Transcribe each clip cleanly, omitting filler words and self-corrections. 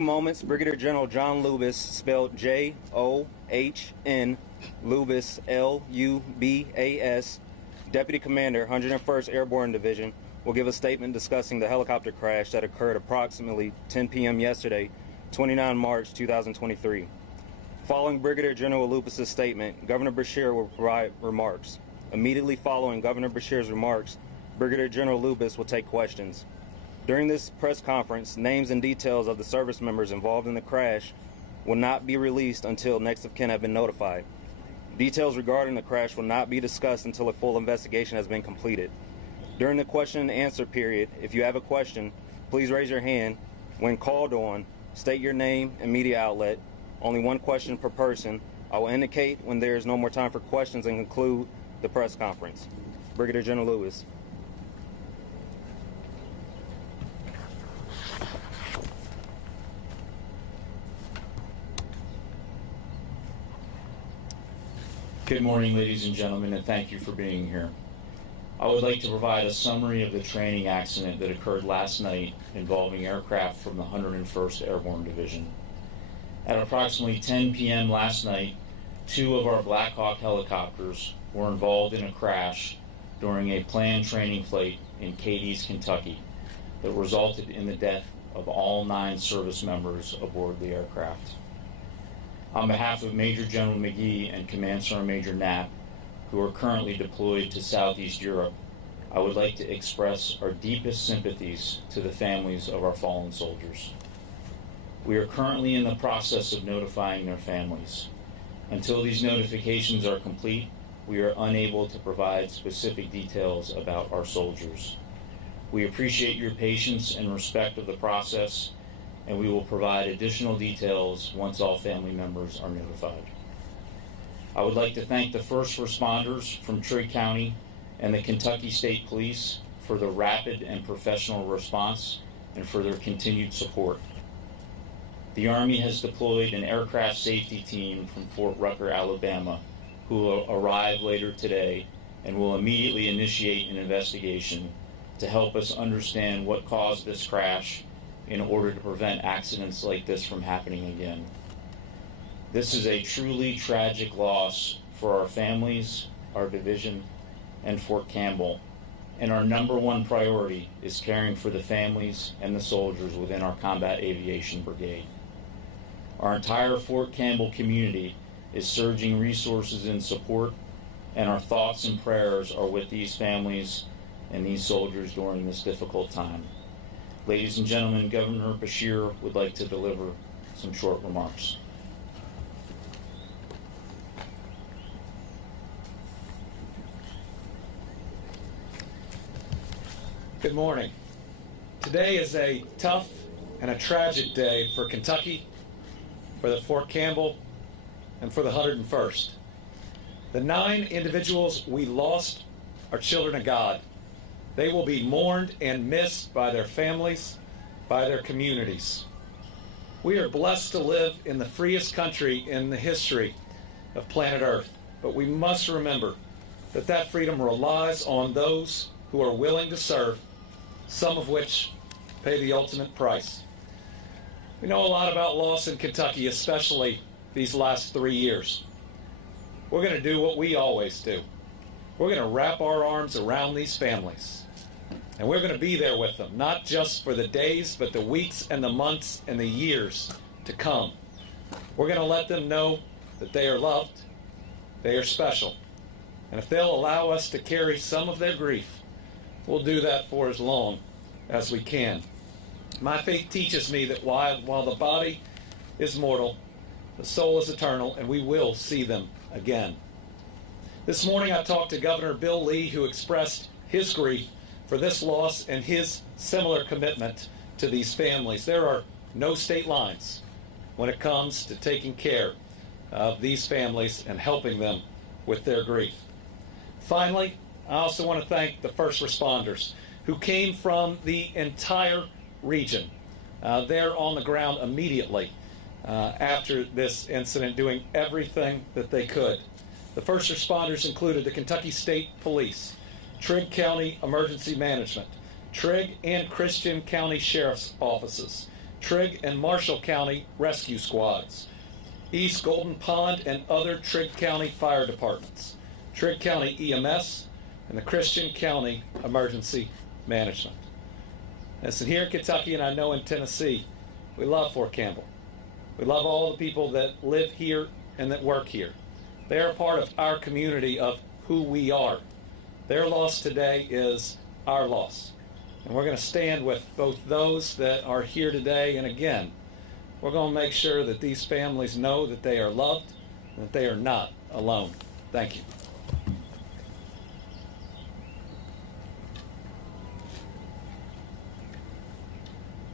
Moments, Brigadier General John Lubis, spelled John, Lubis, Lubas, Deputy Commander, 101st Airborne Division, will give a statement discussing the helicopter crash that occurred approximately 10 p.m. yesterday, 29 March 2023. Following Brigadier General Lubis' statement, Governor Beshear will provide remarks. Immediately following Governor Beshear's remarks, Brigadier General Lubis will take questions. During this press conference, names and details of the service members involved in the crash will not be released until next of kin have been notified. Details regarding the crash will not be discussed until a full investigation has been completed. During the question and answer period, if you have a question, please raise your hand. When called on, state your name and media outlet. Only one question per person. I will indicate when there is no more time for questions and conclude the press conference. Brigadier General Lewis. Good morning, ladies and gentlemen, and thank you for being here. I would like to provide a summary of the training accident that occurred last night involving aircraft from the 101st Airborne Division. At approximately 10 p.m. last night, 2 of our Black Hawk helicopters were involved in a crash during a planned training flight in Cadiz, Kentucky, that resulted in the death of all 9 service members aboard the aircraft. On behalf of Major General McGee and Command Sergeant Major Knapp, who are currently deployed to Southeast Europe, I would like to express our deepest sympathies to the families of our fallen soldiers. We are currently in the process of notifying their families. Until these notifications are complete, we are unable to provide specific details about our soldiers. We appreciate your patience and respect of the process, and we will provide additional details once all family members are notified. I would like to thank the first responders from Trigg County and the Kentucky State Police for the rapid and professional response and for their continued support. The Army has deployed an aircraft safety team from Fort Rucker, Alabama, who will arrive later today and will immediately initiate an investigation to help us understand what caused this crash in order to prevent accidents like this from happening again. This is a truly tragic loss for our families, our division, and Fort Campbell, and our number one priority is caring for the families and the soldiers within our Combat Aviation Brigade. Our entire Fort Campbell community is surging resources in support, and our thoughts and prayers are with these families and these soldiers during this difficult time. Ladies and gentlemen, Governor Beshear would like to deliver some short remarks. Good morning. Today is a tough and a tragic day for Kentucky, for the Fort Campbell, and for the 101st. The 9 individuals we lost are children of God. They will be mourned and missed by their families, by their communities. We are blessed to live in the freest country in the history of planet Earth, but we must remember that that freedom relies on those who are willing to serve, some of which pay the ultimate price. We know a lot about loss in Kentucky, especially these last 3 years. We're going to do what we always do. We're going to wrap our arms around these families. And we're going to be there with them, not just for the days, but the weeks and the months and the years to come. We're going to let them know that they are loved, they are special. And if they'll allow us to carry some of their grief, we'll do that for as long as we can. My faith teaches me that while the body is mortal, the soul is eternal, and we will see them again. This morning I talked to Governor Bill Lee, who expressed his grief for this loss and his similar commitment to these families. There are no state lines when it comes to taking care of these families and helping them with their grief. Finally, I also want to thank the first responders who came from the entire region. They're on the ground immediately after this incident, doing everything that they could. The first responders included the Kentucky State Police, Trigg County Emergency Management, Trigg and Christian County Sheriff's Offices, Trigg and Marshall County Rescue Squads, East Golden Pond and other Trigg County Fire Departments, Trigg County EMS, and the Christian County Emergency Management. Listen, here in Kentucky, and I know in Tennessee, we love Fort Campbell. We love all the people that live here and that work here. They are part of our community, of who we are. Their loss today is our loss. And we're going to stand with both those that are here today, and again, we're going to make sure that these families know that they are loved and that they are not alone. Thank you.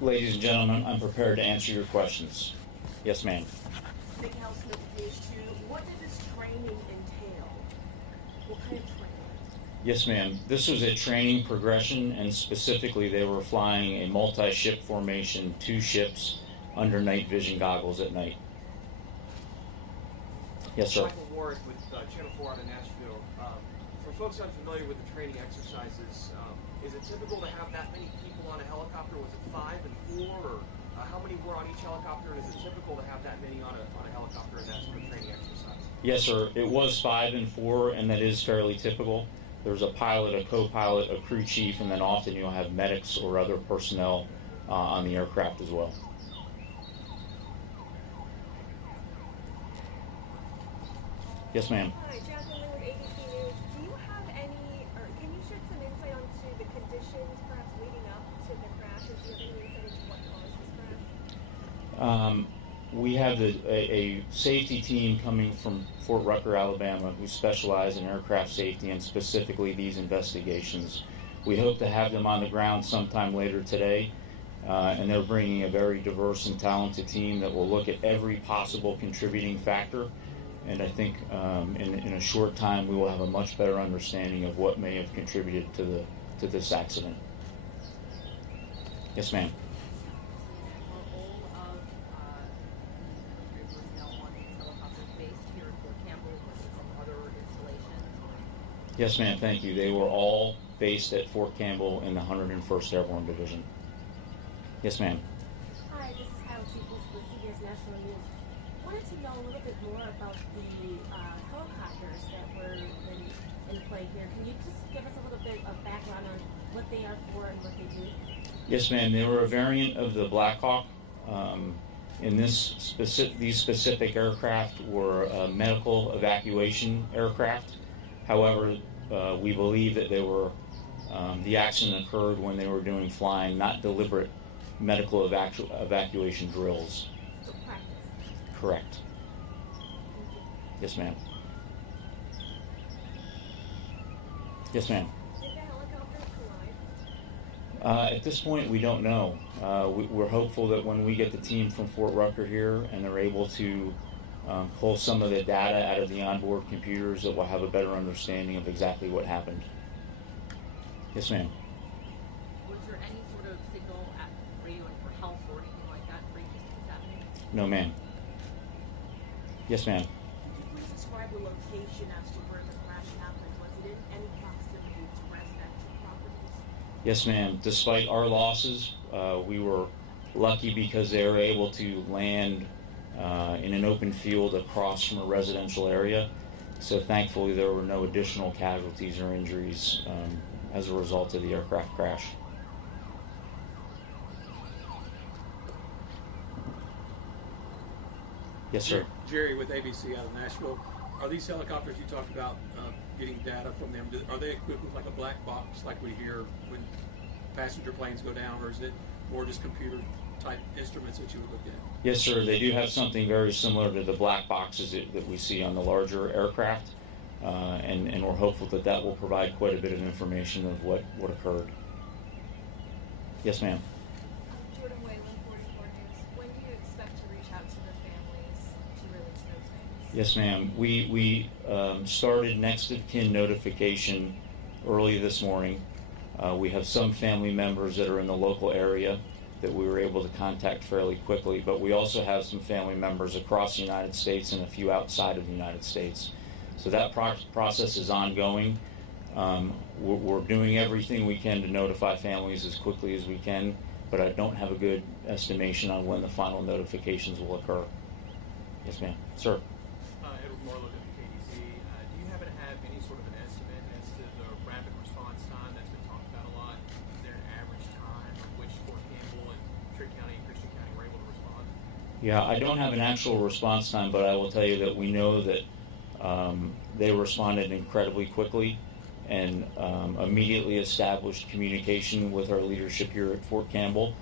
Ladies and gentlemen, I'm prepared to answer your questions. Yes, ma'am. Big House Note page 2. What did this training entail? What kind of training? Yes, ma'am. This was a training progression, and specifically they were flying a multi-ship formation, 2 ships, under night vision goggles at night. Yes, sir. Michael Warwick with Channel 4 out of Nashville. For folks unfamiliar with the training exercises, is it typical to have that many people on a helicopter? Was it 5 and 4, or how many were on each helicopter? And is it typical to have that many on a helicopter in that sort of training exercise? Yes, sir. It was 5 and 4, and that is fairly typical. There's a pilot, a co-pilot, a crew chief, and then often you'll have medics or other personnel on the aircraft as well. Yes, ma'am. Hi, Jacqueline with ABC News. Do you have any, or can you shed some insight onto the conditions perhaps leading up to the crash? Or do you have any insight into what caused this crash? We have a safety team coming from Fort Rucker, Alabama, who specialize in aircraft safety and specifically these investigations. We hope to have them on the ground sometime later today, and they're bringing a very diverse and talented team that will look at every possible contributing factor. And I think in a short time we will have a much better understanding of what may have contributed to this accident. Yes, ma'am. Were all of the personnel on these helicopters based here in Fort Campbell, or was it from other installations? Yes, ma'am. Thank you. They were all based at Fort Campbell in the 101st Airborne Division. Yes, ma'am. Hi, this is Kyle Peoples with CBS National News. Wanted to know a little bit more about the helicopters that were in play here. Can you just give us a little bit of background on what they are for and what they do? Yes, ma'am. They were a variant of the Black Hawk. These specific aircraft were medical evacuation aircraft. However, we believe that they were the accident occurred when they were doing flying, not deliberate medical evacuation drills. So practice. Correct. Yes, ma'am. Yes, ma'am. Did the helicopters collide? At this point, we don't know. We're hopeful that when we get the team from Fort Rucker here and they're able to pull some of the data out of the onboard computers, that we'll have a better understanding of exactly what happened. Yes, ma'am. Was there any sort of signal at radio for help or anything like that for this happening? No, ma'am. Yes, ma'am. Could you please describe the location as to where the crash happened? Was it in any proximity to residential properties? Yes, ma'am. Despite our losses, we were lucky because they were able to land in an open field across from a residential area. So thankfully there were no additional casualties or injuries as a result of the aircraft crash. Yes, sir. Jerry with ABC out of Nashville. Are these helicopters you talked about getting data from them, are they equipped with like a black box like we hear when passenger planes go down, or is it more just computer type instruments that you would look at? Yes, sir. They do have something very similar to the black boxes that we see on the larger aircraft, and we're hopeful that that will provide quite a bit of information of what occurred. Yes, ma'am. Jordan Whalen, 44 News. When do you expect to reach out to the families to release those names? Yes, ma'am. We started next of kin notification early this morning. We have some family members that are in the local area that we were able to contact fairly quickly, but we also have some family members across the United States and a few outside of the United States. So that process is ongoing. We're doing everything we can to notify families as quickly as we can, but I don't have a good estimation on when the final notifications will occur. Yes, ma'am. Sir. Edward Marlowe, WKDZ. Do you happen to have any sort of an estimate as to the rapid response time that's been talked about a lot? Is there an average time at which Fort Campbell and Trigg County and Christian County were able to respond? Yeah, I don't have an actual response time, but I will tell you that we know that they responded incredibly quickly and immediately established communication with our leadership here at Fort Campbell,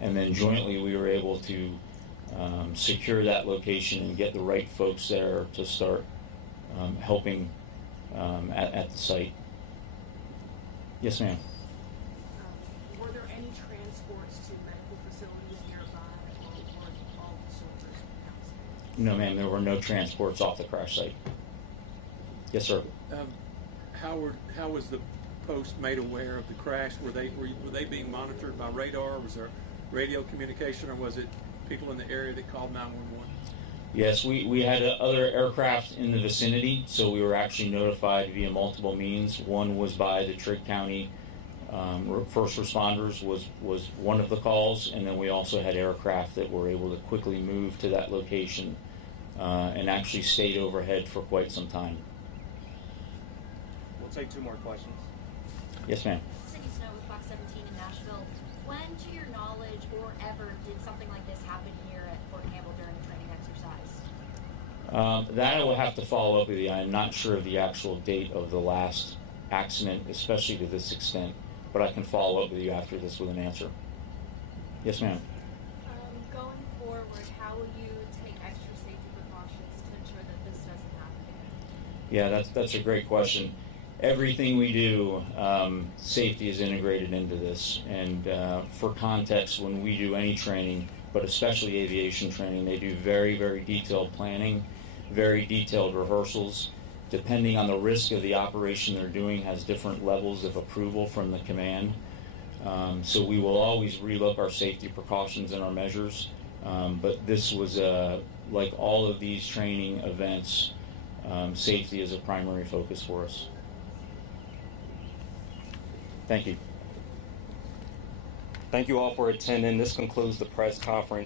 and then jointly we were able to secure that location and get the right folks there to start helping at the site. Yes, ma'am. Were there any transports to medical facilities nearby, or all the soldiers announced? No, ma'am, there were no transports off the crash site. Yes, sir. How was the post made aware of the crash? Were they being monitored by radar? Was there radio communication, or was it people in the area that called 911? Yes, we had other aircraft in the vicinity, so we were actually notified via multiple means. One was by the Trigg County first responders was one of the calls, and then we also had aircraft that were able to quickly move to that location and actually stayed overhead for quite some time. We'll take 2 more questions. Yes, ma'am. Cindy Snow with Fox 17 in Nashville. When, to your knowledge, or ever, did something like this happen here at Fort Campbell during a training exercise? That I will have to follow up with you. I'm not sure of the actual date of the last accident, especially to this extent, but I can follow up with you after this with an answer. Yes, ma'am. Going forward, how will you take extra safety precautions to ensure that this doesn't happen again? Yeah, that's a great question. Everything we do, safety is integrated into this. And for context, when we do any training, but especially aviation training, they do very, very detailed planning, very detailed rehearsals. Depending on the risk of the operation they're doing, has different levels of approval from the command. So we will always relook our safety precautions and our measures. But this was, like all of these training events, safety is a primary focus for us. Thank you. Thank you all for attending. This concludes the press conference.